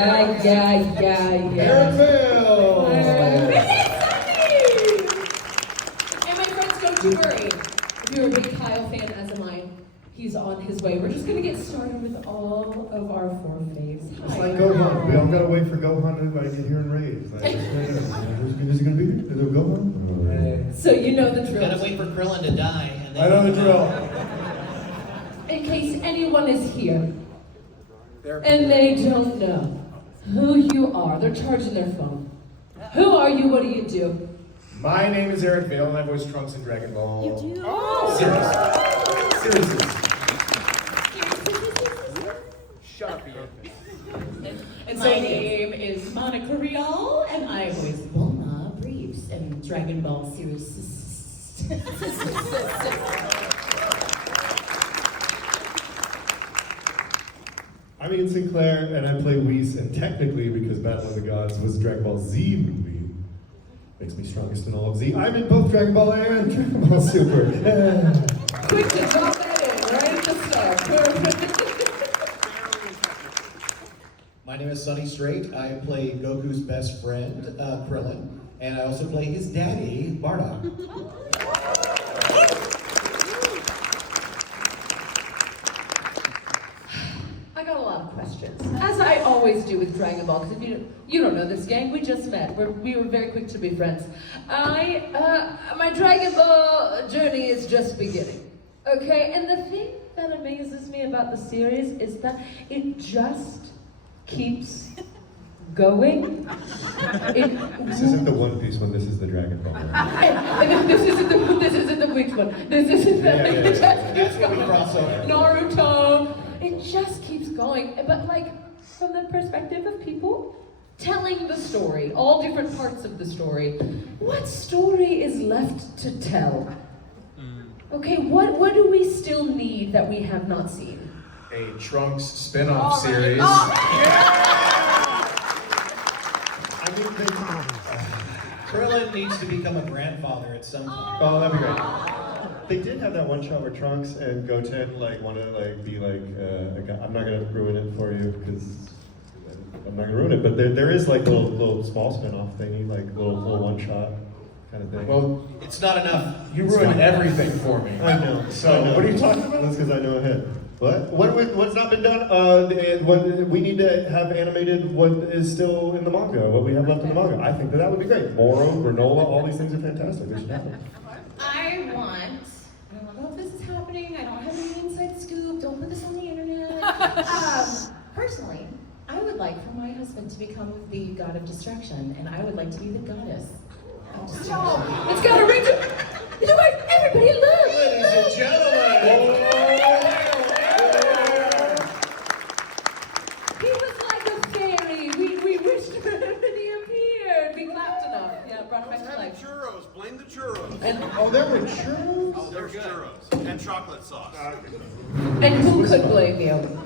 Eric Vale! And my friends, don't you worry. If you're a big Kyle fan, as am I, he's on his way. We're just going to get started with all of our four faves. It's like Gohan. We all gotta wait for Gohan to get here and raise. Like, who's he gonna be here? Is it Gohan? So you know the drill. Gotta wait for Krillin to die. And then I know the drill. In case anyone is here and they don't know who you are, they're charging their phone. Who are you? What do you do? My name is Eric Vale, and I voice Trunks in Dragon Ball. You do? Oh! Seriously. Shut up, Ian. And my name is Monica Rial, and I voice Bulma Briefs in Dragon Ball series. I'm Ian Sinclair, and I play Whis, and technically, because Battle of the Gods was a Dragon Ball Z movie, makes me strongest in all of Z. I'm in both Dragon Ball and Dragon Ball Super. Quick to drop that in, right at the start. My name is Sonny Strait. I play Goku's best friend, Krillin, and I also play his daddy, Bardock. I got a lot of questions, as I always do with Dragon Ball, because if you don't know this gang, we just met. We were very quick to be friends. My Dragon Ball journey is just beginning, okay? And the thing that amazes me about the series is that it just keeps going. This isn't the One Piece one, this is the Dragon Ball one. This isn't the which one? This isn't the That's what we cross over. Naruto. It just keeps going, but like from the perspective of people telling the story, all different parts of the story. What story is left to tell? Okay, what do we still need that we have not seen? A Trunks spin-off series. I mean, Krillin needs to become a grandfather at some point. oh, that'd be great. They did have that one shot where Trunks and Goten like want to like be like a guy. I'm not gonna ruin it for you because I'm not gonna ruin it. But there is like little small spin-off thingy, like little one shot kind of thing. Well, It's not enough. you ruined everything for me. I know. So, I know. what are you talking about? That's because I know ahead. What's not been done? What we need to have animated. What is still in the manga? What we have left in the manga? I think that would be great. Moro, granola, all these things are fantastic. They should have them. I don't know if this is happening, I don't have any inside scoop, don't put this on the internet. Personally, I would like for my husband to become the god of destruction, and I would like to be the goddess of destruction. It's gotta reach it. You know what? Everybody look! Ladies and gentlemen. He was like a fairy. We wished for him and he appeared. We clapped enough. Yeah, brought him back to life. Churros, blame the churros. And There were churros. Oh, there's churros and chocolate sauce. who could blame you?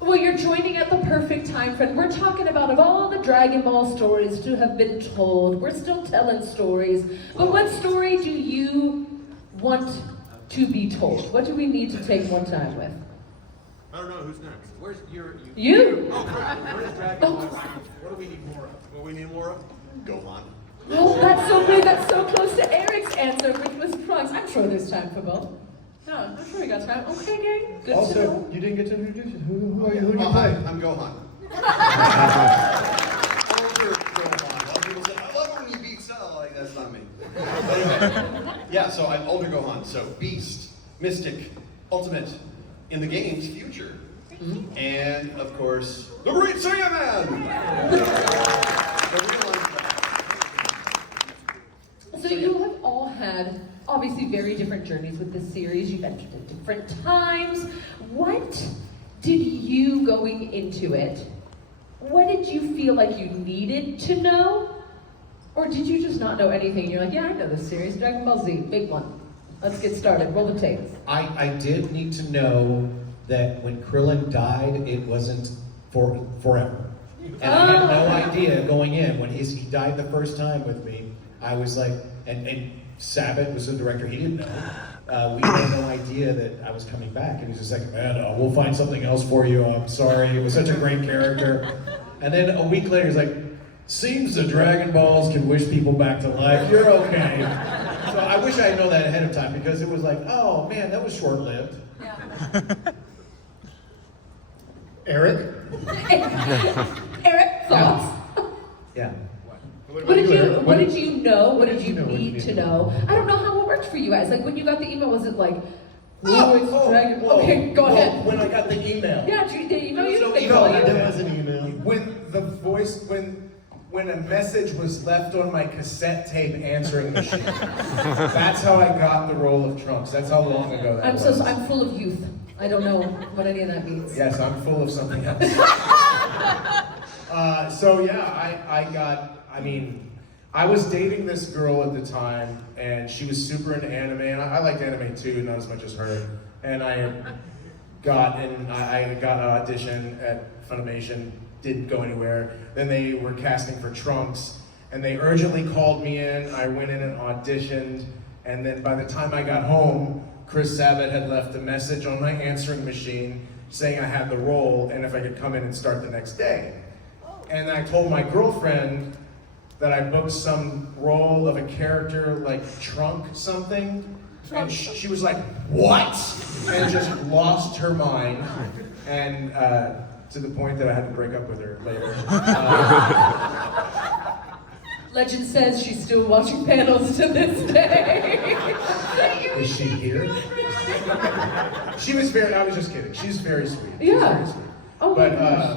Well, you're joining at the perfect time, friend. We're talking about of all the Dragon Ball stories to have been told. We're still telling stories. But what story do you want to be told? What do we need to take more time with? I don't know who's next. Where's your... You! Oh, crap. Where's Dragon Ball? What do we need more of? What we need more of? Gohan. Oh, that's so good. That's so close to Eric's answer, which was Trunks. I'm sure there's time for both. No, I'm sure we got time. Okay, gang. Good to Also, know. you didn't get to introduce you. Who are you? Who do you Oh, play? hi, I'm Gohan. Older Gohan. A lot of people say, I love it when you beat Cell. Like, that's not me. Anyway, yeah, so I'm older Gohan. So Beast, Mystic, Ultimate, in the game's future. And, of course, the Great Saiyaman! The real one. So you have all had obviously very different journeys with this series. You've entered at different times. What did you, going into it, what did you feel like you needed to know? Or did you just not know anything? You're like, yeah, I know this series, Dragon Ball Z, big one. Let's get started, roll the tapes. I did need to know that when Krillin died, it wasn't forever. And I had no idea going in. When he died the first time with me, I was like, and Sabat was the director, he didn't know. we had no idea that I was coming back. And he's just like, man, we'll find something else for you. I'm sorry. It was such a great character. And then a week later, he's like, seems the Dragon Balls can wish people back to life. You're okay. So I wish I had known that ahead of time because it was like, oh man, that was short-lived. Yeah. Eric? Eric, thoughts? Yeah. What did you know? What did you need to know? I don't know how it worked for you guys. Like when you got the email, was it like, Dragon Ball? Okay, go ahead. When I got the email. Yeah, they email you? No, They email, call you? There was an email. When a message was left on my cassette tape answering machine. That's how I got the role of Trunks. That's how long ago that was. I'm full of youth. I don't know what any of that means. Yes, I'm full of something else. I was dating this girl at the time, and she was super into anime, and I liked anime too, not as much as her. And I got an audition at Funimation, didn't go anywhere. Then they were casting for Trunks, and they urgently called me in. I went in and auditioned, and then by the time I got home, Chris Sabat had left a message on my answering machine saying I had the role and if I could come in and start the next day. And I told my girlfriend that I booked some role of a character like Trunk something, and she was like, what? And just lost her mind, and to the point that I had to break up with her later. Legend says she's still watching panels to this day. Is she here? She was I was just kidding, she's very sweet. She's Yeah. very sweet. Oh my But, gosh.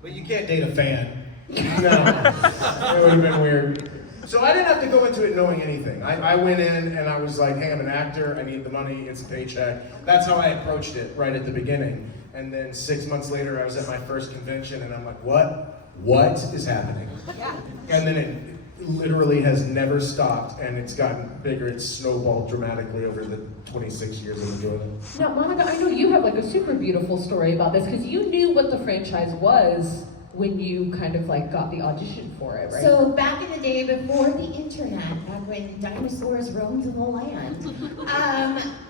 But you can't date a fan. no, it would have been weird. So I didn't have to go into it knowing anything. I went in and I was like, hey, I'm an actor, I need the money, it's a paycheck. That's how I approached it right at the beginning. And then 6 months later, I was at my first convention and I'm like, what? What is happening? Yeah. And then it literally has never stopped and it's gotten bigger, it's snowballed dramatically over the 26 years I've been doing it. Now, Monica, I know you have like a super beautiful story about this because you knew what the franchise was when you kind of like got the audition for it, right? So back in the day before the internet, back when dinosaurs roamed the land,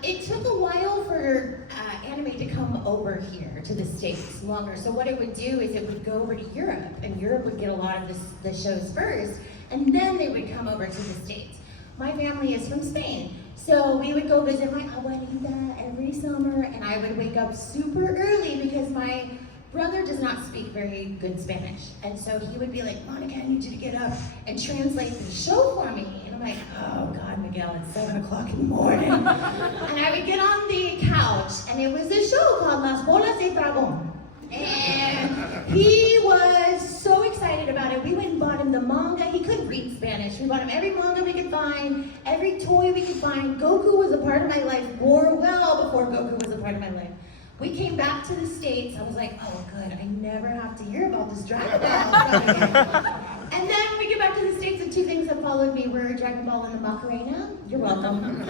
it took a while for anime to come over here to the States longer. So what it would do is it would go over to Europe, and Europe would get a lot of the shows first, and then they would come over to the States. My family is from Spain, so we would go visit my abuelita every summer, and I would wake up super early because my brother does not speak very good Spanish. And so he would be like, Monica, I need you to get up and translate the show for me. And I'm like, oh God, Miguel, it's 7 o'clock in the morning. And I would get on the couch and it was a show called Las Bolas de Dragón. And he was so excited about it. We went and bought him the manga. He couldn't read Spanish. We bought him every manga we could find, every toy we could find. Goku was a part of my life well before Goku was a part of my life. We came back to the States. I was like, oh good, I never have to hear about this Dragon Ball. And then we get back to the States and two things that followed me were Dragon Ball and the Macarena. You're welcome.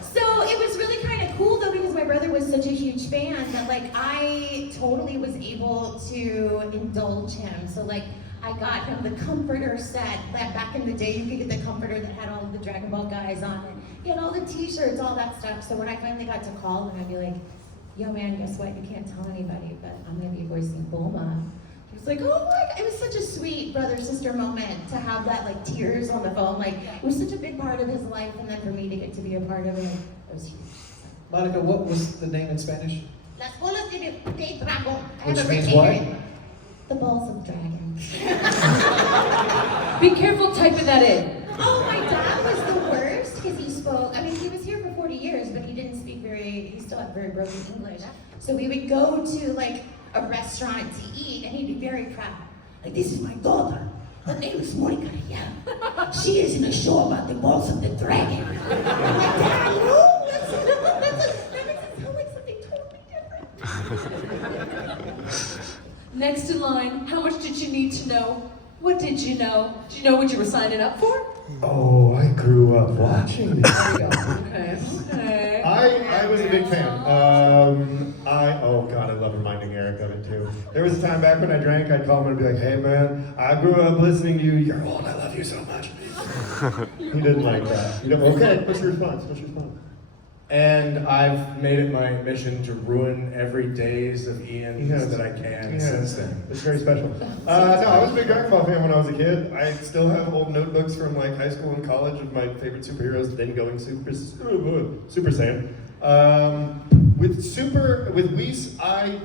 So it was really kind of cool though because my brother was such a huge fan that like I totally was able to indulge him. So like I got him the comforter set that back in the day you could get the comforter that had all of the Dragon Ball guys on it. He had all the t-shirts, all that stuff. So when I finally got to call him, I'd be like, yo man, guess what? You can't tell anybody, but I'm gonna be voicing Bulma. He was like, oh my God. It was such a sweet brother-sister moment to have that like tears on the phone. Like it was such a big part of his life and then for me to get to be a part of it, it was huge. Monica, what was the name in Spanish? Las bolas de dragón. Which means what? The balls of dragons. Be careful typing that in. Oh, my dad was the worst because he spoke, I mean, he was here for 40 years, but he didn't speak he still had very broken English. So we would go to like a restaurant to eat and he'd be very proud. Like, this is my daughter. Her name is Monica. Yeah. She is in a show about the balls of the dragon. I'm like, Dad, no, that sounds like something totally different. Next in line, how much did you need to know? What did you know? Did you know what you were signing up for? Oh, I grew up watching this. There you go. Okay. I I was a big fan. Oh God, I love reminding Eric of it too. There was a time back when I drank, I'd call him and be like, hey man, I grew up listening to you, you're old, I love you so much. He didn't like that. You know, okay, what's your response? What's your response? And I've made it my mission to ruin every days of Ian's that I can since then. It's very special. No, I was a big Dragon Ball fan when I was a kid. I still have old notebooks from like high school and college of my favorite superheroes, then going Super Saiyan. With Whis, I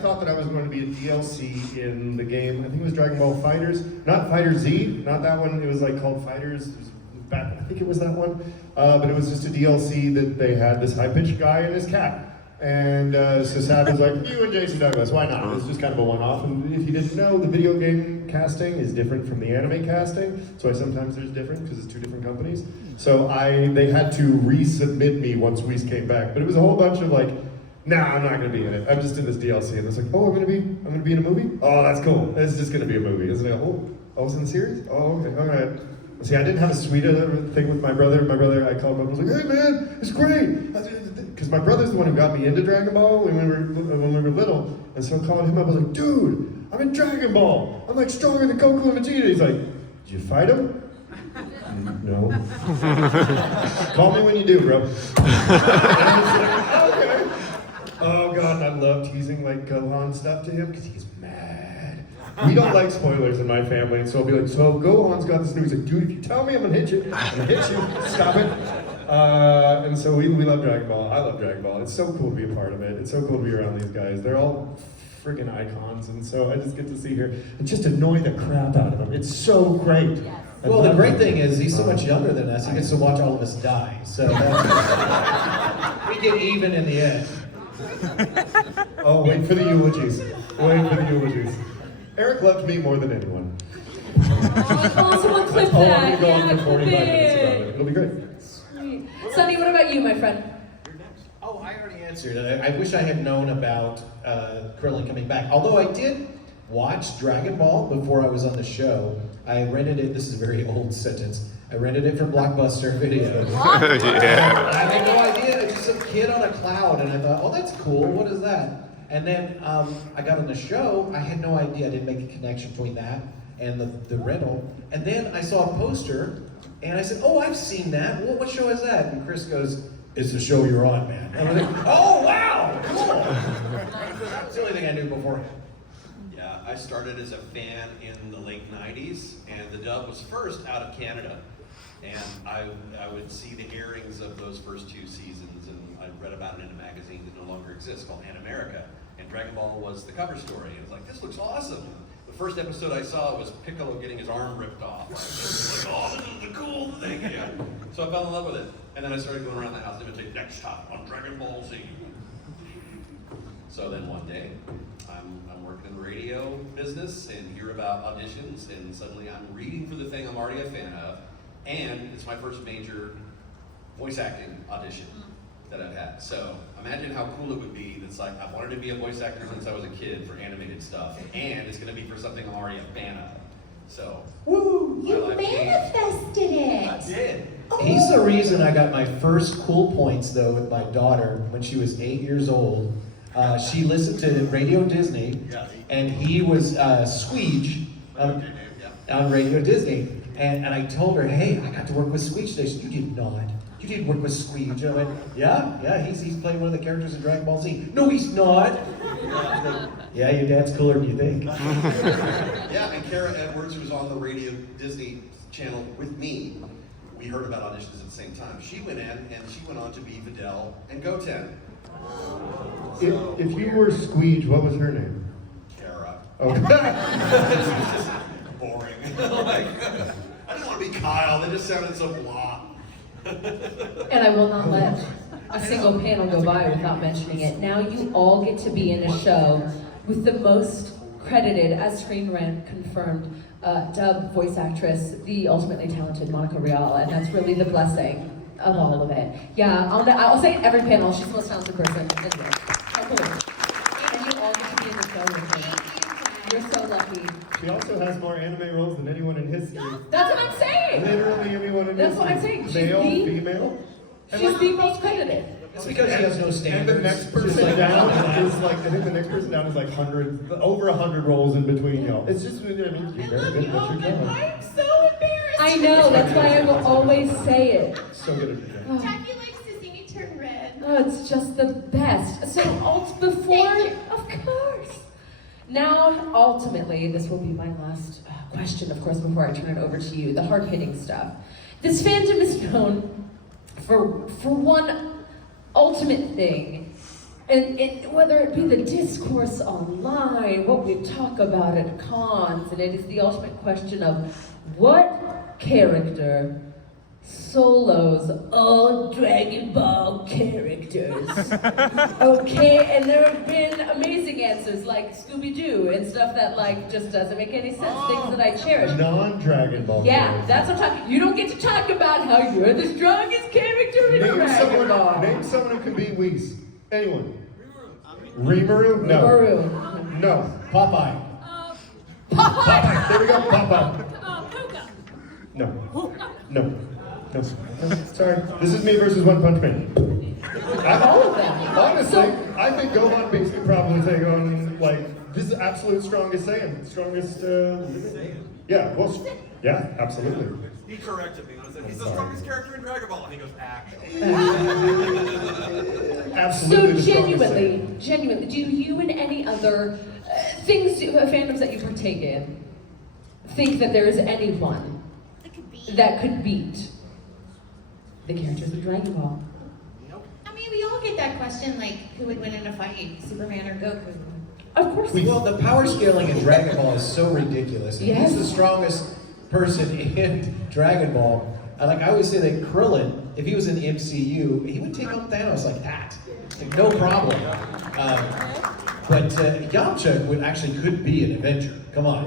thought that I was going to be a DLC in the game. I think it was Dragon Ball Fighters, not Fighter Z, not that one. It was like called Fighters. It was back, I think it was that one. But it was just a DLC that they had this high-pitched guy and his cat. And so Sab was like, you and Jason Douglas, why not? It was just kind of a one-off. And if you didn't know, the video game casting is different from the anime casting. So sometimes there's different because it's two different companies. So they had to resubmit me once Whis came back. But it was a whole bunch of like, nah, I'm not gonna be in it. I'm just in this DLC. And it's like, oh, I'm gonna be in a movie? Oh, that's cool. It's just gonna be a movie, isn't it? Oh, I was in the series? Oh, okay, all right. See, I didn't have a sweet thing with my brother. My brother, I called him up and was like, hey man, it's great. Because my brother's the one who got me into Dragon Ball when we were little. And so I called him up, I was like, dude, I'm in Dragon Ball. I'm like stronger than Goku and Vegeta. He's like, did you fight him? No. Call me when you do, bro. And I was like, okay. Oh God, I love teasing like Gohan stuff to him because he's mad. We don't like spoilers in my family, and so I'll be like, so Gohan's got this news. He's like, dude, if you tell me, I'm gonna hit you. I'm gonna hit you. Stop it. And so we love Dragon Ball. I love Dragon Ball. It's so cool to be a part of it. It's so cool to be around these guys. They're all friggin' icons, and so I just get to see here and just annoy the crap out of them. It's so great. Yes. Well, the great thing is he's so much younger than us. He gets to watch all of us die. So we get even in the end. Oh, wait for the eulogies. Wait for the eulogies. Eric loved me more than anyone. Oh, someone clip Oh, I'm that. gonna go on Yeah, for 45 clip minutes about it. it. It'll be great. Sweet. Sonny, what about you, my friend? Oh, I already answered. I wish I had known about Krillin coming back. Although I did watch Dragon Ball before I was on the show. I rented it. This is a very old sentence. I rented it from Blockbuster Video. Yeah. I had no idea. It's just a kid on a cloud, and I thought, oh, that's cool. What is that? And then I got on the show. I had no idea. I didn't make a connection between that and the rental. And then I saw a poster, and I said, oh, I've seen that. Well, what show is that? And Chris goes, it's the show you're on, man. And I was like, oh, wow, cool. That's the only thing I knew beforehand. Yeah, I started as a fan in the late 90s, and the dub was first out of Canada. And I would see the airings of those first two seasons, and I read about it in a magazine that no longer exists called An America. And Dragon Ball was the cover story. And it was like, this looks awesome. The first episode I saw was Piccolo getting his arm ripped off. Like, oh, this is the cool thing. Yeah. So I fell in love with it. And then I started going around the house and imitate next time on Dragon Ball Z. So then one day, I'm working in the radio business and hear about auditions, and suddenly I'm reading for the thing I'm already a fan of, and it's my first major voice acting audition that I've had. So imagine how cool it would be. That's like, I've wanted to be a voice actor since I was a kid for animated stuff, and it's going to be for something I'm already a fan of. So, woo! You manifested it. I did. He's the reason I got my first cool points, though, with my daughter when she was 8 years old. She listened to Radio Disney, and he was Squeege on Radio Disney. And I told her, hey, I got to work with Squeege today. She said, you did not. You didn't work with Squeege. I went, yeah, he's playing one of the characters in Dragon Ball Z. No, he's not. Yeah, your dad's cooler than you think. Yeah, and Kara Edwards, who was on the Radio Disney channel with me, we heard about auditions at the same time. She went in, and she went on to be Videl and Goten. If you were Squeege, what was her name? Kara. Oh. It was just boring. Like, I didn't want to be Kyle. They just sounded so blah. And I will not let a single panel go by without mentioning it. Now you all get to be in a show with the most credited, as Screen Rant confirmed, dub voice actress, the ultimately talented Monica Rial, and that's really the blessing of all of it. Yeah, I'll say it every panel, she's the most talented person in the world. How cool. And you all get to be in the show with her. You're so lucky. She also has more anime roles than anyone in history. That's what I'm saying! Literally anyone in That's what I'm history. saying. She's Male, the- female. She's the most credited. It's because she has no And standards. the next She's person like, down is like, I think the next person down is like over 100 rolls in between y'all. It's just, I mean, you're very good at what you're doing. I'm so embarrassed. I know, that's why I will always say it. So good at your job. Jackie likes to see me turn red. Oh, it's just the best. So, before, Thank you. of course. Now, ultimately, this will be my last question, of course, before I turn it over to you, the hard-hitting stuff. This fandom is known for one ultimate thing, and whether it be the discourse online, what we talk about at cons, and it is the ultimate question of what character solos all Dragon Ball characters. Okay, and there have been amazing answers like Scooby-Doo and stuff that like just doesn't make any sense, things that I cherish. Non-Dragon Ball. Yeah, characters. that's what I'm talking. You don't get to talk about how you're the strongest character in Dragon Ball. Name someone who can beat Whis. Anyone. Rimuru? No. Maroon. No. Popeye. Popeye! There we go. Papa. Puka. No. No. No. Sorry. This is me versus One Punch Man. All of them. Honestly, I think Gohan Beast could probably take on, like, this is absolute strongest Saiyan. Strongest, yeah, well, yeah, absolutely. He corrected me. I said, he's the strongest character in Dragon Ball. And he goes, actually. Absolutely. So the strongest genuinely, do you and any other fandoms that you partake in, think that there is anyone that could beat the characters of Dragon Ball? I mean, we all get that question, like, who would win in a fight, Superman or Goku? Of course. Well, the power scaling in Dragon Ball is so ridiculous. And Yes. He's the strongest person in Dragon Ball. Like I always say that Krillin, if he was in the MCU, he would take on Thanos like that. Like, no problem. But Yamcha could be an Avenger. Come on.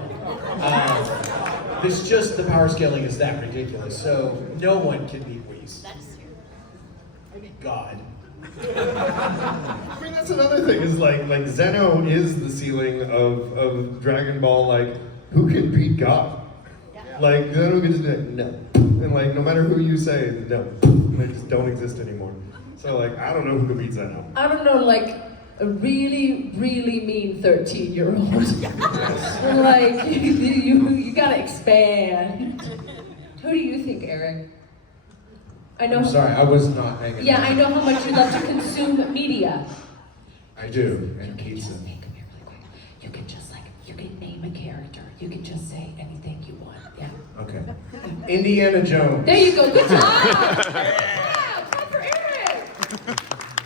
It's just the power scaling is that ridiculous. So no one can beat Whis. That's true. Maybe God. I mean, that's another thing, is like Zeno is the ceiling of Dragon Ball, like, who can beat God? Like, Zeno can just be like, no. And like, no matter who you say, no. They just don't exist anymore. So like, I don't know who can beat Zeno. I don't know, like a really, really mean 13-year-old. Like, you gotta expand. Who do you think, Eric? I know. I'm sorry, I was not hanging. Yeah, I know how much you love to consume media. I do, and You can pizza. just make them here really quick. You can just you can name a character. You can just say anything you want. Yeah. Okay. Indiana Jones. There you go. Good job. Yeah, clap for Eric.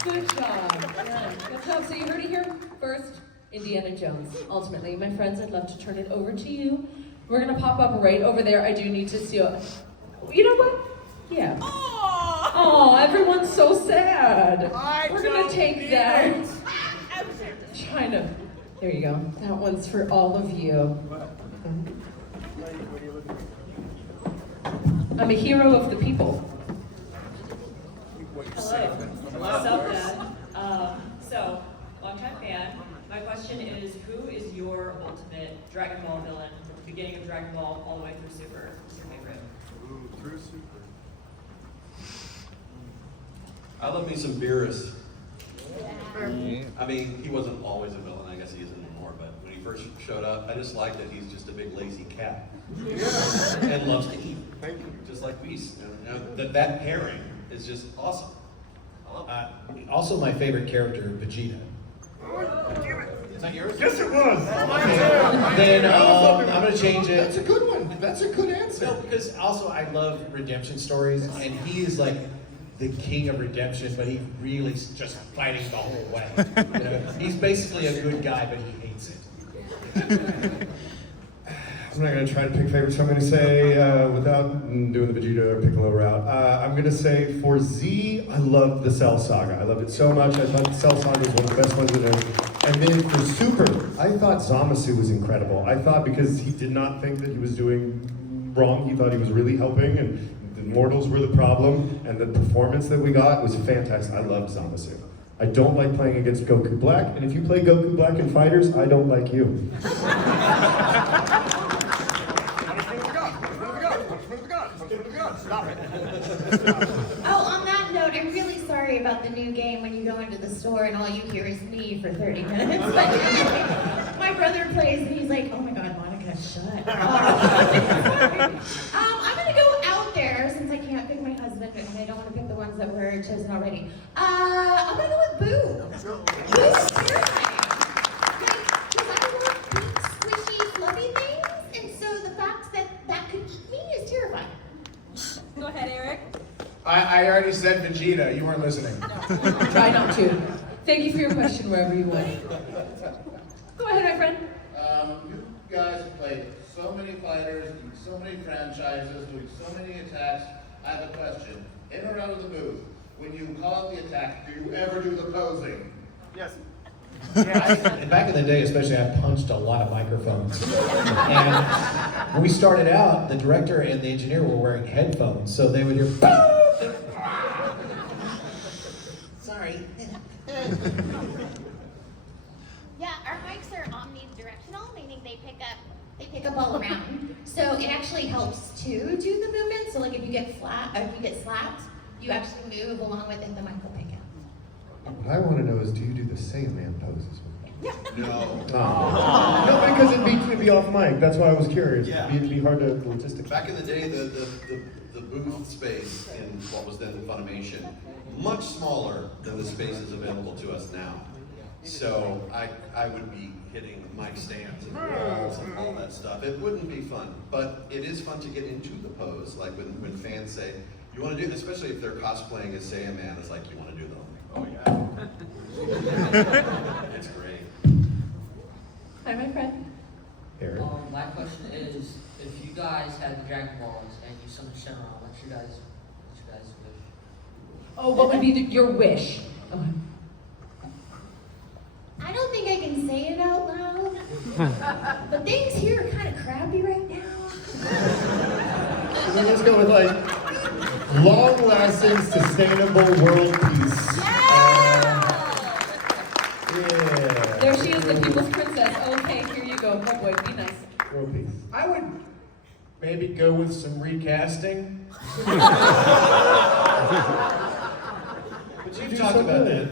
Good job. Yeah, good job. So you heard it here first. Indiana Jones. Ultimately, my friends, I'd love to turn it over to you. We're gonna pop up right over there. I do need to see. You know what? Yeah. Oh, everyone's so sad. We're gonna take that. China. There you go. That one's for all of you. I'm a hero of the people. Hello. What's up, Dad? So, longtime fan. My question is, who is your ultimate Dragon Ball villain from the beginning of Dragon Ball all the way through Super? Who's your favorite? Ooh, through Super. I love me some Beerus. I mean, he wasn't always a villain. I guess he isn't anymore. But when he first showed up, I just like that he's just a big lazy cat and loves to eat. Thank you. Just like Whis. You know, that pairing is just awesome. I love it. Also, my favorite character, Vegeta. Is that yours? Yes, it was. Then I'm gonna change That's a it. good one. That's a good answer. No, because also I love redemption stories, and he is like the king of redemption, but he really is just fighting the whole way. You know, he's basically a good guy, but he hates it. I'm not going to try to pick favorites, so I'm going to say, without doing the Vegeta or Piccolo route, I'm going to say for Z, I love the Cell Saga. I loved it so much. I thought the Cell Saga was one of the best ones in there. And then for Super, I thought Zamasu was incredible. I thought because he did not think that he was doing wrong, he thought he was really helping, and the mortals were the problem, and the performance that we got was fantastic. I loved Zamasu. I don't like playing against Goku Black, and if you play Goku Black in Fighters, I don't like you. Stop it. Oh, on that note, I'm about the new game when you go into the store and all you hear is me for 30 minutes. My brother plays and he's like, oh my God, Monica, shut up. I'm gonna go out there since I can't pick my husband and I don't want to pick the ones that were chosen already. I'm gonna go with Boo. Boo's terrifying. Because I love big, squishy, fluffy things, and so the fact that that could eat me is terrifying. Go ahead, Eric. I already said Vegeta. You weren't listening. Try not to. Thank you for your question wherever you went. Go ahead, my friend. You guys have played so many fighters, in so many franchises, doing so many attacks. I have a question. In or out of the booth, when you call out the attack, do you ever do the posing? Yes. And back in the day, especially, I punched a lot of microphones. And when we started out, the director and the engineer were wearing headphones, so they would hear, sorry. Yeah, our mics are omnidirectional, meaning they pick up all around. So it actually helps to do the movement. So like if you get slapped, you actually move along with it, the mic will pick up. What I want to know is, do you do the Sandman poses with me? No. No, because it'd be off mic. That's why I was curious. Yeah. It'd be hard to logistically. Back in the day, the booth space in what was then Funimation, much smaller than the spaces available to us now. So I would be hitting mic stands and walls and all that stuff. It wouldn't be fun, but it is fun to get into the pose. Like when fans say, you want to do, especially if they're cosplaying as Sandman, it's like, you want to do them. Oh yeah. It's great. Hi, my friend. Eric. My question is, if you guys had the Dragon Balls and you summoned Shenron, what's your guys' wish? Oh, what would be your wish? Oh. I don't think I can say it out loud, but things here are kind of crappy right now. So let's go with like long-lasting, sustainable world peace. Yeah. There she is, the people's princess. Okay, here you go. Oh boy, be nice. World peace. I would maybe go with some recasting. But you've talked about that.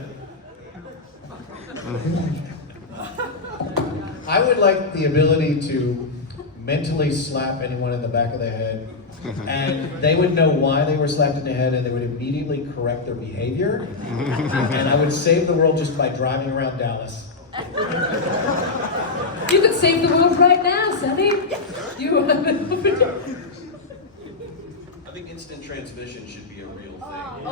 I would like the ability to mentally slap anyone in the back of the head, and they would know why they were slapped in the head, and they would immediately correct their behavior, and I would save the world just by driving around Dallas. You could save the world right now, Sonny. You I think instant transmission should be a real thing. Oh.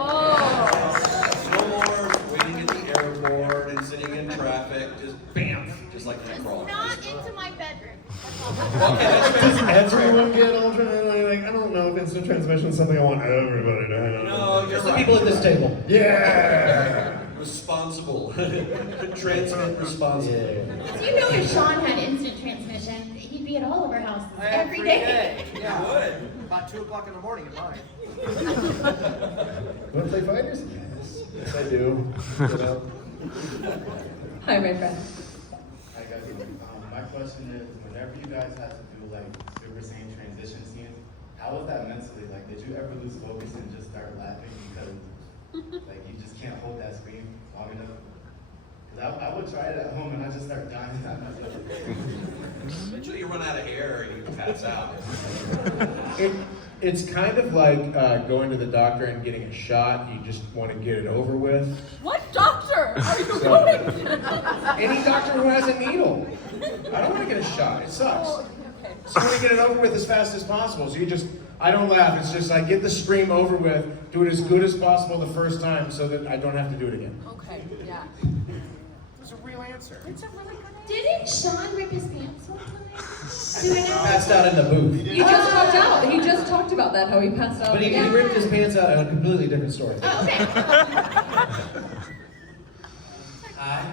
No more waiting at the airport and sitting in traffic, just bam, just like in a crawl. Not into my bedroom. Does everyone get alternate? Like, I don't know if instant transmission is something I want everybody to have. No, Just the people at this table. Yeah. Responsible. Transmit responsibly. Because you know if Sean had instant transmission, he'd be at all of our houses every day. Yeah, I would. About 2 o'clock in the morning at mine. Want to play fighters? Yes. Yes, I do. You know? Hi, my friend. I guess my question is, whenever you guys had to do like Super Saiyan transition scenes, how was that mentally? Like, did you ever lose focus and just start laughing because like you just can't hold that screen long enough? Because I would try it at home and I just start dying at myself. Eventually you run out of air and you pass out. It's kind of like going to the doctor and getting a shot. You just want to get it over with. What doctor are you going to? Any doctor who has a needle. I don't want to get a shot. It sucks. Oh, okay. So I want to get it over with as fast as possible. So I don't laugh. It's just I get the scream over with, do it as good as possible the first time so that I don't have to do it again. Okay, yeah. That's a real answer. It's a really good answer. Didn't Sean rip his pants one time? Passed out in the booth. He just talked out. He just talked about that, how he passed out. But he ripped his pants out in a completely different story. Oh, okay. Hi.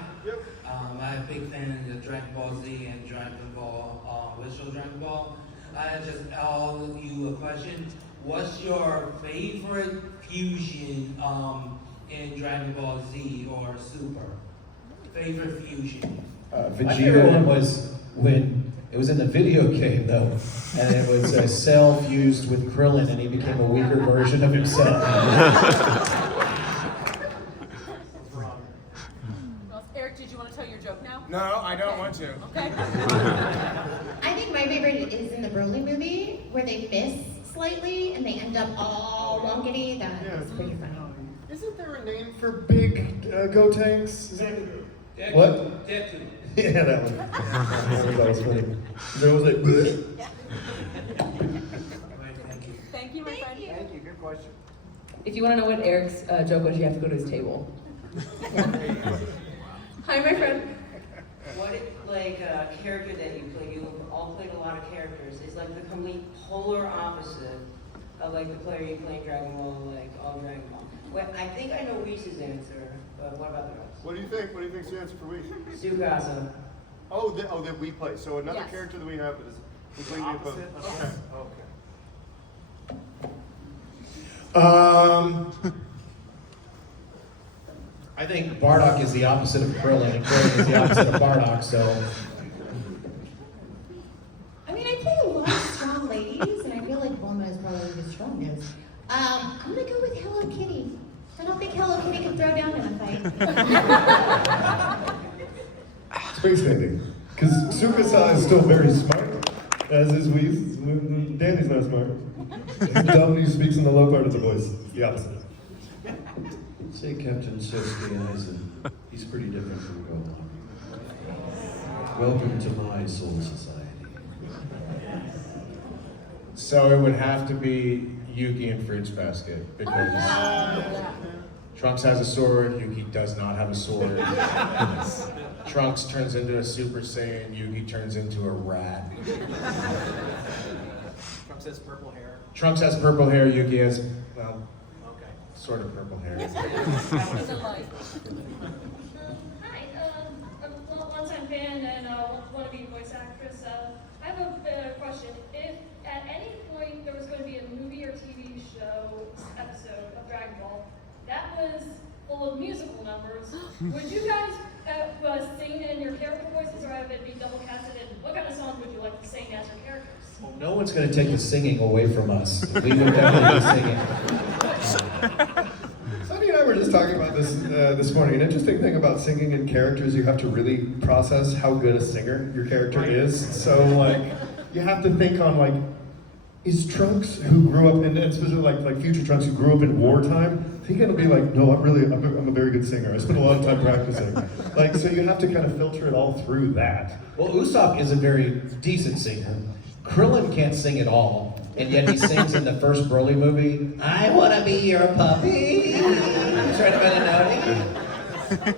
I'm a big fan of Dragon Ball Z and Dragon Ball, Visual Dragon Ball. I just ask you a question. What's your favorite fusion in Dragon Ball Z or Super? Favorite fusion? My favorite one was when it was in the video game though, and it was Cell fused with Krillin, and he became a weaker version of himself. No, I don't want to. Okay. I think my favorite is in the Broly movie, where they miss slightly and they end up all wonkety. That is pretty funny. Isn't there a name for big gotenks? Is that what? Deku. Yeah, that one. That was funny. There was like, bleh. Thank you, my friend. Thank you, good question. If you want to know what Eric's joke was, you have to go to his table. Hi, my friend. What if, like, a character that you play, you all played a lot of characters, is like the complete polar opposite of like the player you play in Dragon Ball, like all Dragon Ball. Well, I think I know Reese's answer, but what about the rest? What do you think? What do you think's the answer for we? Tsukasa. Oh, that we play. So another Yes. character that we have is we play the opposite. Okay. I think Bardock is the opposite of Krillin, and Krillin is the opposite of Bardock, so. I mean, I play a lot of strong ladies, and I feel like Bulma is probably the strongest. I'm gonna go with Hello Kitty. I don't think Hello Kitty can throw down in a fight. Space painting. Because Tsukasa is still very smart, as is Whis. Danny's not smart. He's dumb, he speaks in the low part of the voice. The opposite. Say Captain Sosuke Aizen. He's pretty different from Gohan. Welcome to my soul society. So it would have to be Yuki and Fruits Basket because Trunks has a sword, Yuki does not have a sword. Trunks turns into a Super Saiyan, Yuki turns into a rat. Trump says purple hair. Trunks has purple hair, Yuki has, well, Okay. sort of purple hair. Hi, I'm a long-time fan and want to be a voice actress. I have a question. If at any point there was going to be a movie or TV show episode of Dragon Ball that was full of musical numbers, would you guys sing in your character voices, or have it be double casted? And what kind of songs would you like to sing as your characters? No one's going to take the singing away from us. We would definitely be singing. Sonny and I were just talking about this this morning. An interesting thing about singing in characters, you have to really process how good a singer your character is. So, like, you have to think on, like, is Trunks, who grew up in, and especially like future Trunks who grew up in wartime, is he gonna be like, no, I'm a very good singer. I spent a lot of time practicing. Like, so you have to kind of filter it all through that. Well, Usopp is a very decent singer. Krillin can't sing at all, and yet he sings in the first Broly movie, I wanna be your puppy. He's trying to bend a note.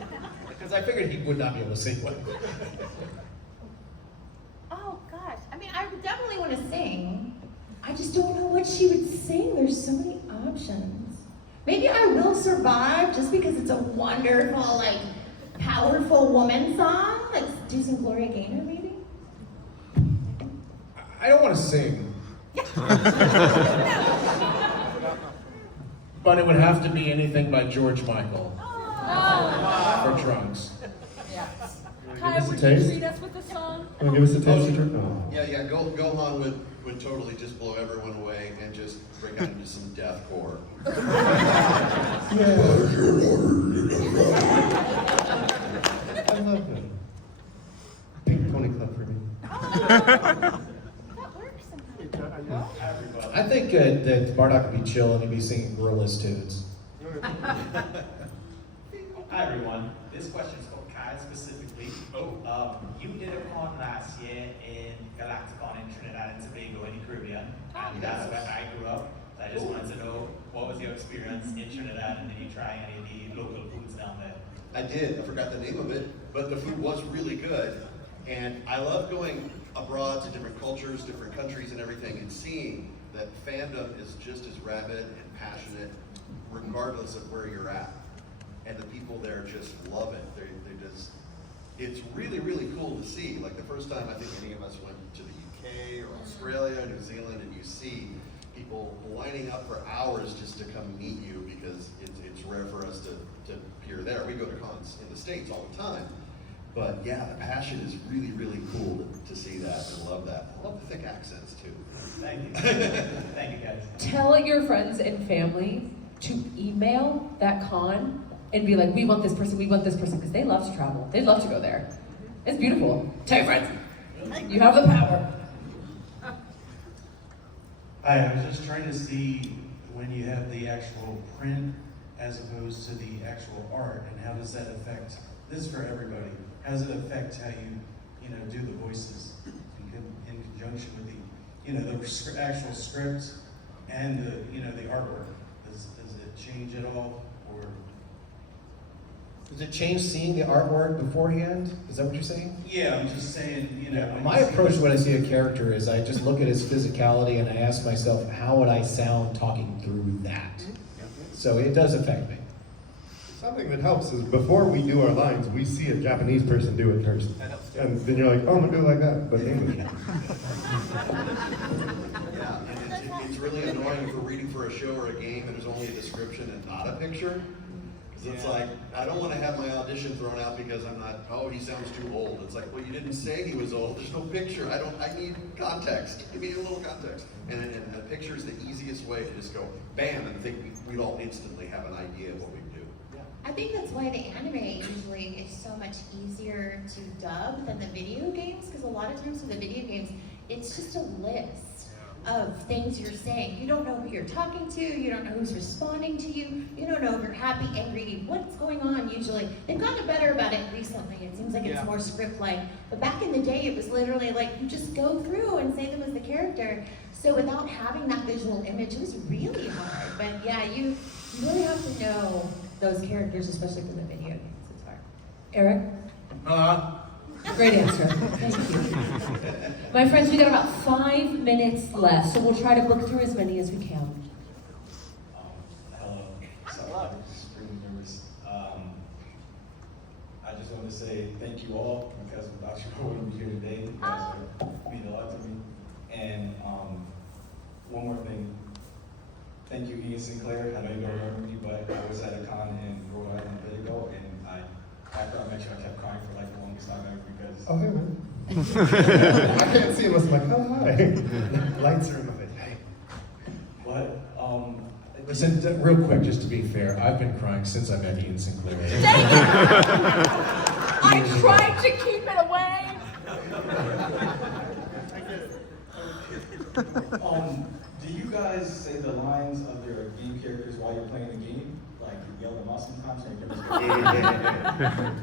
Because I figured he would not be able to sing well. Oh gosh, I mean, I would definitely want to sing. I just don't know what she would sing. There's so many options. Maybe I Will Survive just because it's a wonderful, like, powerful woman song. Let's do some Gloria Gaynor, maybe? I don't want to sing. But it would have to be anything by George Michael for Trunks. Kyle, would you treat us with a song? Wanna give us a taste of it? Oh. Yeah, Gohan would totally just blow everyone away and just break out into some deathcore. I love that. Pink pony club for me. I think that Bardock would be chill and he'd be singing Gorillas tunes. Hi everyone, this question is for Kai specifically. You did a con last year in Galacticon in Trinidad and Tobago in the Caribbean, and that's where I grew up. So I just wanted to know, what was your experience in Trinidad, and did you try any of the local foods down there? I did. I forgot the name of it, but the food was really good. And I love going abroad to different cultures, different countries and everything, and seeing that fandom is just as rabid and passionate regardless of where you're at. And the people there just love it. They just, it's really, really cool to see. Like the first time I think any of us went to the UK or Australia, New Zealand, and you see people lining up for hours just to come meet you because it's rare for us to appear there. We go to cons in the States all the time. But yeah, the passion is really, really cool to see that and love that. I love the thick accents too. Thank you. Thank you guys. Tell your friends and family to email that con and be like, we want this person, because they love to travel. They love to go there. It's beautiful. Tell your friends. You have the power. Hi, I was just trying to see when you have the actual print as opposed to the actual art, and how does that affect, this is for everybody, how does it affect how you know, do the voices in conjunction with the actual script and the, the artwork? Does it change at all, or? Does it change seeing the artwork beforehand? Is that what you're saying? Yeah, I'm just saying, when My you see approach this- when I see a character is I just look at his physicality and I ask myself, how would I sound talking through that? So it does affect me. Something that helps is before we do our lines, we see a Japanese person do it first. And then you're like, oh, I'm gonna do it like that, but English. Yeah, and it's really annoying if we're reading for a show or a game and there's only a description and not a picture. Because it's like, I don't want to have my audition thrown out because I'm not, oh, he sounds too old. It's like, well, you didn't say he was old. There's no picture. I need context. Give me a little context. And a picture is the easiest way to just go, bam, and think we'd all instantly have an idea of what we do. I think that's why the anime usually is so much easier to dub than the video games, because a lot of times with the video games, it's just a list of things you're saying. You don't know who you're talking to, you don't know who's responding to you, you don't know if you're happy, angry, what's going on usually. They've gotten better about it recently. It seems like it's more script-like. But back in the day, it was literally like, you just go through and say them as the character. So without having that visual image, it was really hard. But yeah, you really have to know those characters, especially for the video games. It's hard. Eric? Great answer. Thank you. My friends, we got about 5 minutes left, so we'll try to book through as many as we can. Hello. Sorry, I'm extremely nervous. I just want to say thank you all, because without you, I wouldn't be here today. You guys mean a lot to me. And one more thing. Thank you, Ian Sinclair. I know you don't remember me, but I was at a con in Rhode Island a bit ago, and after I met you, I kept crying for like the longest time ever because. Oh, hey, man. I can't see him. I was like, oh, hi. Lights are in my face. Hey. But, Listen, real quick, just to be fair, I've been crying since I met Ian Sinclair. I tried to keep it away. Do you guys say the lines of your game characters while you're playing the game? Like you yell them out sometimes?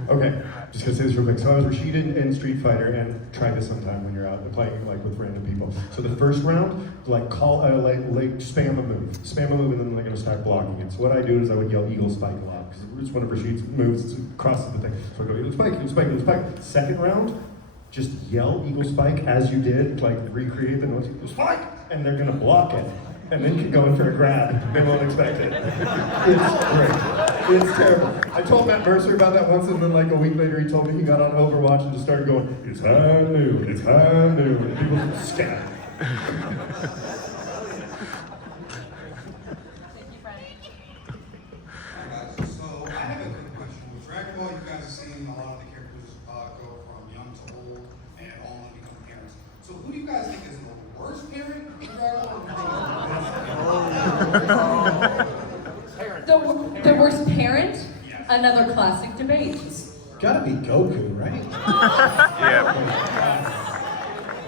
Okay, just gonna say this real quick. So I was Rashid in Street Fighter, and try this sometime when you're out playing like with random people. So the first round, like spam a move, and then they're gonna start blocking it. So what I do is I would yell Eagle Spike a lot, because it's one of Rashid's moves, it crosses the thing. So I go Eagle Spike, Eagle Spike, Eagle Spike. Second round, just yell Eagle Spike as you did, like recreate the noise, Eagle Spike, and they're gonna block it. And then you go in for a grab. They won't expect it. It's great. It's terrible. I told Matt Mercer about that once, and then like a week later he told me he got on Overwatch and just started going, it's high noon, it's high noon. And people scat. So I have a quick question. With Dragon Ball, you guys have seen a lot of the characters go from young to old and all become parents. So who do you guys think is the worst parent in Dragon Ball? The worst parent? Another classic debate. Gotta be Goku, right?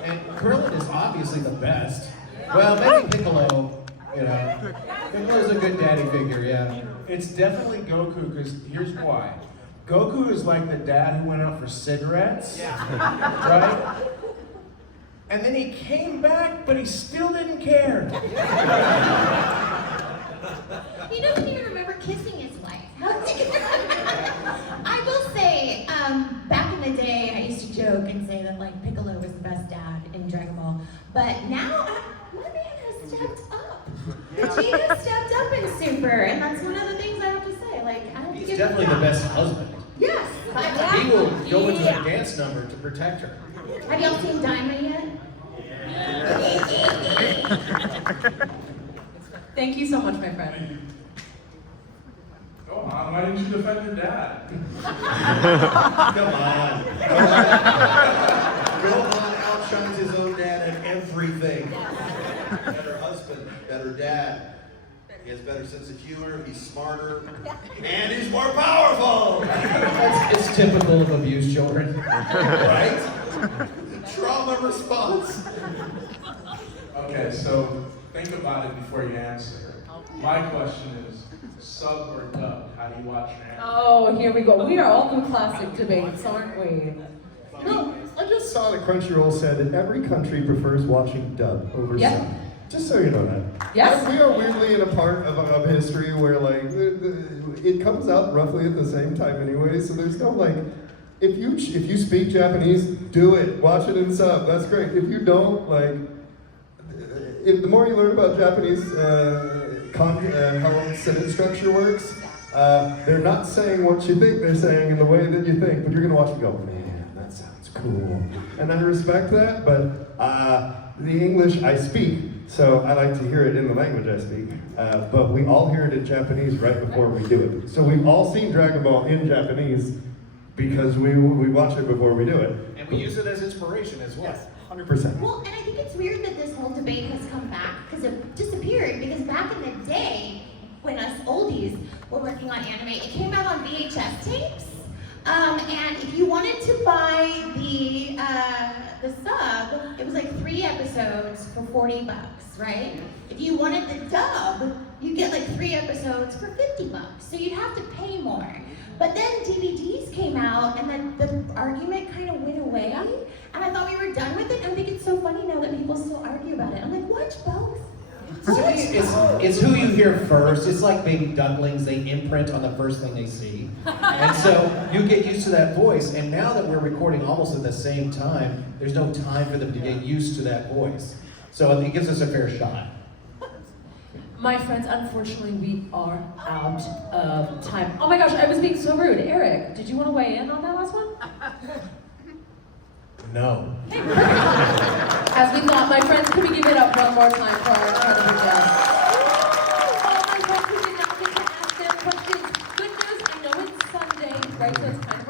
And Krillin is obviously the best. Well, maybe Piccolo, Piccolo's a good daddy figure, yeah. It's definitely Goku, because here's why. Goku is like the dad who went out for cigarettes, right? And then he came back, but he still didn't care. He doesn't even remember kissing his wife. I will say, back in the day, I used to joke and say that like Piccolo was the best dad in Dragon Ball. But now, my man has stepped up. Vegeta stepped up in Super, and that's one of the things I have to say. Like, I have to He's give definitely him the best husband. Yes. He will go into a dance number to protect her. Have y'all seen Diamond yet? Thank you so much, my friend. Go on, why didn't you defend your dad? Come on. Gohan outshines his own dad at everything. Better husband, better dad. He has better sense of humor, he's smarter, and he's more powerful! It's typical of abused children. Right? Trauma response. Okay, so think about it before you answer. My question is, sub or dub? How do you watch an anime? Oh, here we go. We are all in classic debates, aren't we? No, I just saw that Crunchyroll said that every country prefers watching dub over Yep. sub. Just so you know that. Yes. We are weirdly in a part of history where like it comes out roughly at the same time anyway, so there's no like, if you speak Japanese, do it. Watch it in sub. That's great. If you don't, like, the more you learn about Japanese how sentence structure works, they're not saying what you think they're saying in the way that you think, but you're gonna watch it go, man, that sounds cool. And I respect that, but the English I speak, so I like to hear it in the language I speak, but we all hear it in Japanese right before we do it. So we've all seen Dragon Ball in Japanese because we watch it before we do it. And we use it as inspiration as well. Yes, 100%. Well, and I think it's weird that this whole debate has come back because it disappeared. Because back in the day, when us oldies were working on anime, it came out on VHS tapes. And if you wanted to buy the sub, it was like 3 episodes for $40, right? If you wanted the dub, you get like 3 episodes for $50. So you'd have to pay more. But then DVDs came out, and then the argument kind of went away. And I thought we were done with it. And I think it's so funny now that people still argue about it. I'm like, watch both. To me, it's who you hear first. It's like baby ducklings, they imprint on the first thing they see. And so you get used to that voice, and now that we're recording almost at the same time, there's no time for them to get used to that voice. So it gives us a fair shot. My friends, unfortunately, we are out of time. Oh my gosh, I was being so rude. Eric, did you want to weigh in on that last one? No. As we thought, my friends, can we give it up one more time for our incredible guests? All my friends who did not get to ask their questions. Good news, I know it's Sunday, right? So it's kind of